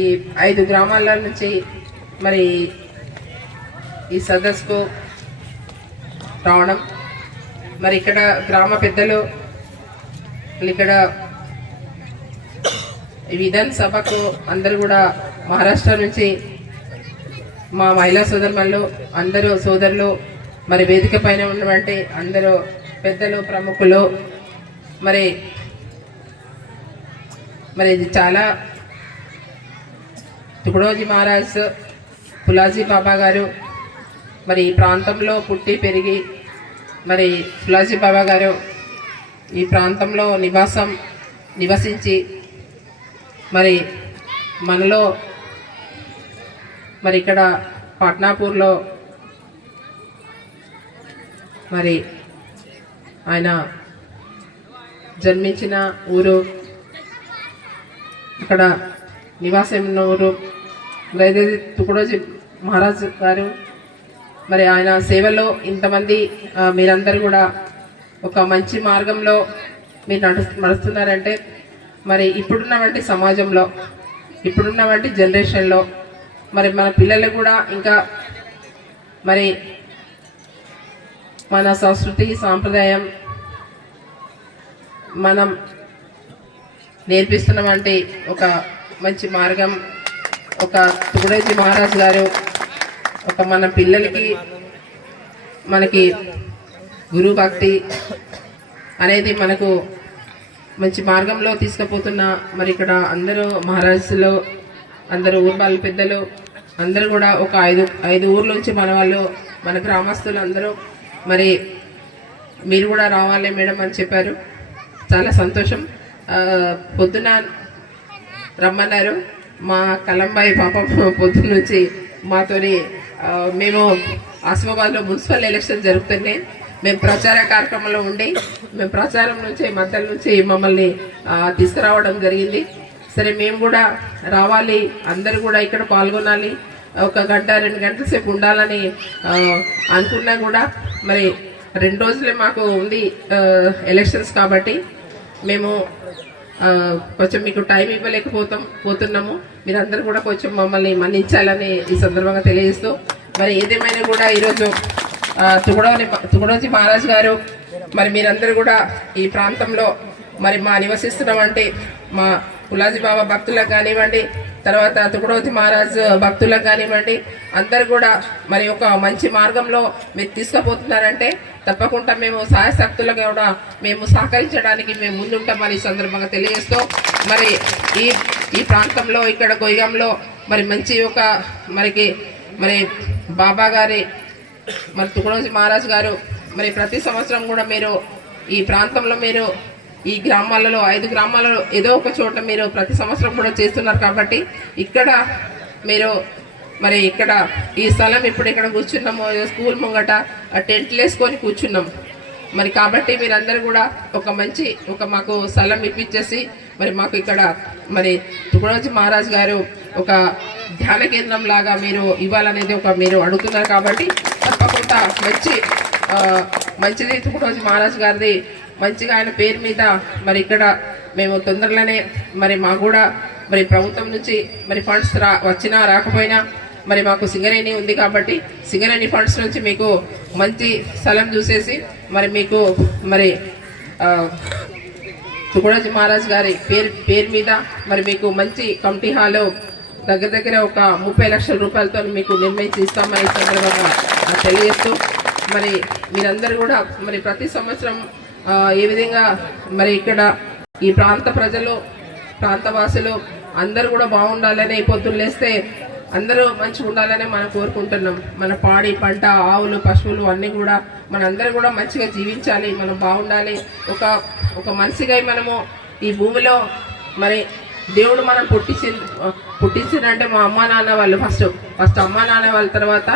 ఈ 5 గ్రామాల నుంచి మరి ఈ సదస్సుకు రావడం, మరి ఇక్కడ గ్రామ పెద్దలు ఇక్కడ విధాన సభకు అందరూ కూడా మహారాష్ట్ర నుంచి మా మహిళా సోదరులు అందరూ సోదరులు మరి వేదిక పైన ఉన్నటువంటి అందరూ పెద్దలు ప్రముఖులు మరి ఇది చాలా తుకడోజీ మహారాజ్ ఫులాజీ బాబా గారు మరి ఈ ప్రాంతంలో పుట్టి పెరిగి మరి ఫులాజీ బాబా గారు ఈ ప్రాంతంలో నివసించి మరి మనలో మరి ఇక్కడ పట్నాపూర్లో మరి ఆయన జన్మించిన ఊరు, అక్కడ నివాసం ఉన్న ఊరు తుకడోజీ మహారాజ్ గారు. మరి ఆయన సేవలో ఇంతమంది మీరందరూ కూడా ఒక మంచి మార్గంలో మీరు నడుస్తున్నారంటే మరి ఇప్పుడున్నటువంటి సమాజంలో ఇప్పుడున్నటువంటి జనరేషన్లో మరి మన పిల్లలు కూడా ఇంకా మరి మన సంస్కృతి సాంప్రదాయం మనం నేర్పిస్తున్నటువంటి ఒక మంచి మార్గం ఒక తుకడోజీ మహారాజ్ గారు ఒక మన పిల్లలకి మనకి గురు భక్తి అనేది మనకు మంచి మార్గంలో తీసుకుపోతున్న మరి ఇక్కడ అందరూ మహారాష్ట్రలో అందరూ ఊర్వాళ్ళ పెద్దలు అందరూ కూడా ఒక ఐదు ఊర్ల నుంచి మన వాళ్ళు మన గ్రామస్తులు అందరూ మరి మీరు కూడా రావాలి మేడం అని చెప్పారు. చాలా సంతోషం. పొద్దున రమ్మన్నారు మా కలంబాయి పాప పొద్దున్న నుంచి మాతోని మేము ఆసిఫాబాద్లో మున్సిపల్ ఎలక్షన్ జరుగుతున్నాయి. మేము ప్రచార కార్యక్రమంలో ఉండి మేము ప్రచారం నుంచి మధ్యలో నుంచి మమ్మల్ని తీసుకురావడం జరిగింది. సరే మేము కూడా రావాలి, అందరూ కూడా ఇక్కడ పాల్గొనాలి, 1 గంట 2 గంటల సేపు ఉండాలని అనుకున్నా కూడా మరి 2 రోజులే మాకు ఉంది ఎలక్షన్స్ కాబట్టి మేము కొంచెం మీకు టైం ఇవ్వలేకపోతున్నాము. మీరందరూ కూడా కొంచెం మమ్మల్ని మన్నించాలని ఈ సందర్భంగా తెలియజేస్తూ మరి ఏదేమైనా కూడా ఈరోజు తుకడోజీ మహారాజ్ గారు మరి మీరందరూ కూడా ఈ ప్రాంతంలో మరి మా నివసిస్తున్నామంటే మా ఫులాజీ బాబా భక్తులకు కానివ్వండి, తర్వాత తుకడోజీ మహారాజ్ భక్తులకు కానివ్వండి, అందరు కూడా మరి ఒక మంచి మార్గంలో మీరు తీసుకుపోతున్నారంటే తప్పకుండా మేము సహాయశక్తులకు కూడా మేము సహకరించడానికి మేము ముందుంటామని ఈ సందర్భంగా తెలియజేస్తూ మరి ఈ ప్రాంతంలో ఇక్కడ గొయ్యంలో మరి మంచి ఒక మరి బాబా గారి మరి తుకడోజీ మహారాజ్ గారు మరి ప్రతి సంవత్సరం కూడా మీరు ఈ ప్రాంతంలో మీరు ఈ గ్రామాలలో 5 గ్రామాలలో ఏదో ఒక చోట మీరు ప్రతి సంవత్సరం కూడా చేస్తున్నారు కాబట్టి ఇక్కడ మీరు మరి ఇక్కడ ఈ స్థలం ఇప్పుడు ఇక్కడ కూర్చున్నాము, స్కూల్ ముంగట టెంట్లు వేసుకొని కూర్చున్నాం మరి కాబట్టి మీరందరూ కూడా ఒక మాకు స్థలం ఇప్పించేసి మరి మాకు ఇక్కడ మరి తుకడోజీ మహారాజ్ గారు ఒక ధ్యాన కేంద్రం లాగా మీరు ఇవ్వాలనేది మీరు అడుగుతున్నారు కాబట్టి తప్పకుండా మంచిది తుకడోజీ మహారాజ్ గారిది మంచిగా ఆయన పేరు మీద మరి ఇక్కడ మేము తొందరలోనే మరి మాకు కూడా మరి ప్రభుత్వం నుంచి మరి ఫండ్స్ వచ్చినా రాకపోయినా మరి మాకు సింగరేణి ఉంది కాబట్టి సింగరేణి ఫండ్స్ నుంచి మీకు మంచి స్థలం చూసేసి మరి మీకు మరి తుకడోజీ మహారాజ్ గారి పేరు మీద మరి మీకు మంచి కమిటీ హాల్ దగ్గర ఒక 30 లక్షల రూపాయలతో మీకు నిర్ణయించి ఇస్తామని సందర్భంగా తెలియజేస్తూ మరి మీరందరూ కూడా మరి ప్రతి సంవత్సరం ఏ విధంగా మరి ఇక్కడ ఈ ప్రాంత ప్రజలు ప్రాంతవాసులు అందరూ కూడా బాగుండాలని పొద్దున్న లేస్తే అందరూ మంచిగా ఉండాలని మనం కోరుకుంటున్నాం. మన పాడి పంట ఆవులు పశువులు అన్నీ కూడా మనందరూ కూడా మంచిగా జీవించాలి, మనం బాగుండాలి. ఒక మనిషిగా మనము ఈ భూమిలో మరి దేవుడు మనం పుట్టించినంటే మా అమ్మా నాన్న వాళ్ళు ఫస్ట్ అమ్మా నాన్న వాళ్ళ తర్వాత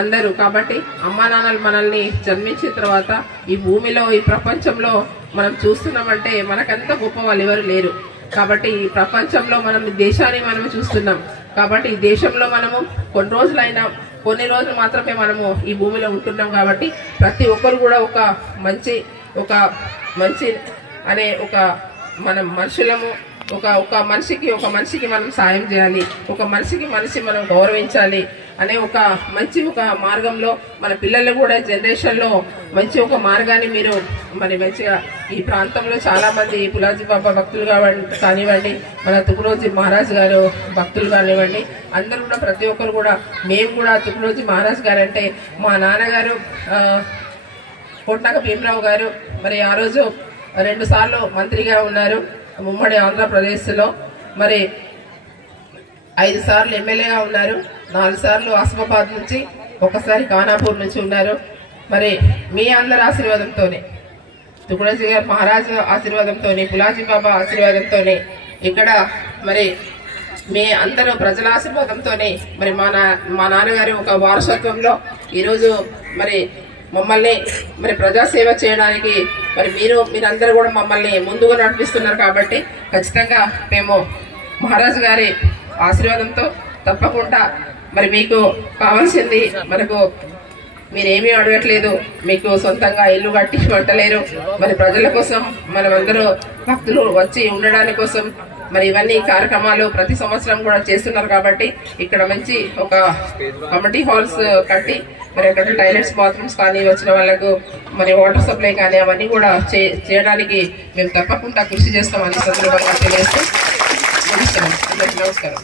అందరూ. కాబట్టి అమ్మా నాన్నలు మనల్ని జన్మించిన తర్వాత ఈ భూమిలో ఈ ప్రపంచంలో మనం చూస్తున్నామంటే మనకంత గొప్ప వాళ్ళు ఎవరు లేరు. కాబట్టి ఈ ప్రపంచంలో మనం దేశాన్ని మనము చూస్తున్నాం. కాబట్టి ఈ దేశంలో మనము కొన్ని రోజులు మాత్రమే మనము ఈ భూమిలో ఉంటున్నాం. కాబట్టి ప్రతి ఒక్కరు కూడా ఒక మంచి అనే మనం మనుషులము ఒక మనిషికి మనం సాయం చేయాలి, ఒక మనిషికి మనిషి మనం గౌరవించాలి అనే ఒక మార్గంలో మన పిల్లలు కూడా జనరేషన్లో మంచి ఒక మార్గాన్ని మీరు మరి మంచిగా ఈ ప్రాంతంలో చాలా మంది పులాజీ బాబా భక్తులు కానివ్వండి, మన తుకురోజీ మహారాజ్ గారు భక్తులు కానివ్వండి, అందరూ కూడా ప్రతి ఒక్కరు కూడా మేము కూడా తుకురోజీ మహారాజ్ గారు అంటే మా నాన్నగారు కోట్నాక భీమరావు గారు మరి ఆ రోజు 2 సార్లు మంత్రిగా ఉన్నారు ఉమ్మడి ఆంధ్రప్రదేశ్లో, మరి 5 సార్లు ఎమ్మెల్యేగా ఉన్నారు, 4 సార్లు ఆసిఫాబాద్ నుంచి, 1 సారి ఖానాపూర్ నుంచి ఉన్నారు. మరి మీ అందరి ఆశీర్వాదంతోనే తుకురోజీ గారు మహారాజు ఆశీర్వాదంతోనే పులాజీ బాబా ఆశీర్వాదంతోనే ఇక్కడ మరి మీ అందరూ ప్రజల ఆశీర్వాదంతోనే మరి మా నాన్నగారి ఒక వారసత్వంలో ఈరోజు మరి మమ్మల్ని మరి ప్రజాసేవ చేయడానికి మరి మీరందరూ కూడా మమ్మల్ని ముందుగా నడిపిస్తున్నారు. కాబట్టి ఖచ్చితంగా మేము మహారాజు గారి ఆశీర్వాదంతో తప్పకుండా మరి మీకు కావాల్సింది మనకు మీరేమీ అడగట్లేదు, మీకు సొంతంగా ఇల్లు కట్టి పెట్టలేరు, మరి ప్రజల కోసం మనమందరూ భక్తులు వచ్చి ఉండడానికి కోసం మరి ఇవన్నీ కార్యక్రమాలు ప్రతి సంవత్సరం కూడా చేస్తున్నారు. కాబట్టి ఇక్కడ మంచి ఒక కమిటీ హాల్స్ కట్టి మరి అక్కడ టాయిలెట్స్ బాత్రూమ్స్ కానీ వచ్చిన వాళ్ళకు మరి వాటర్ సప్లై కానీ అవన్నీ కూడా చేయడానికి మేము తప్పకుండా కృషి చేస్తామని సందర్భంగా తెలియజేస్తూ నమస్కారం.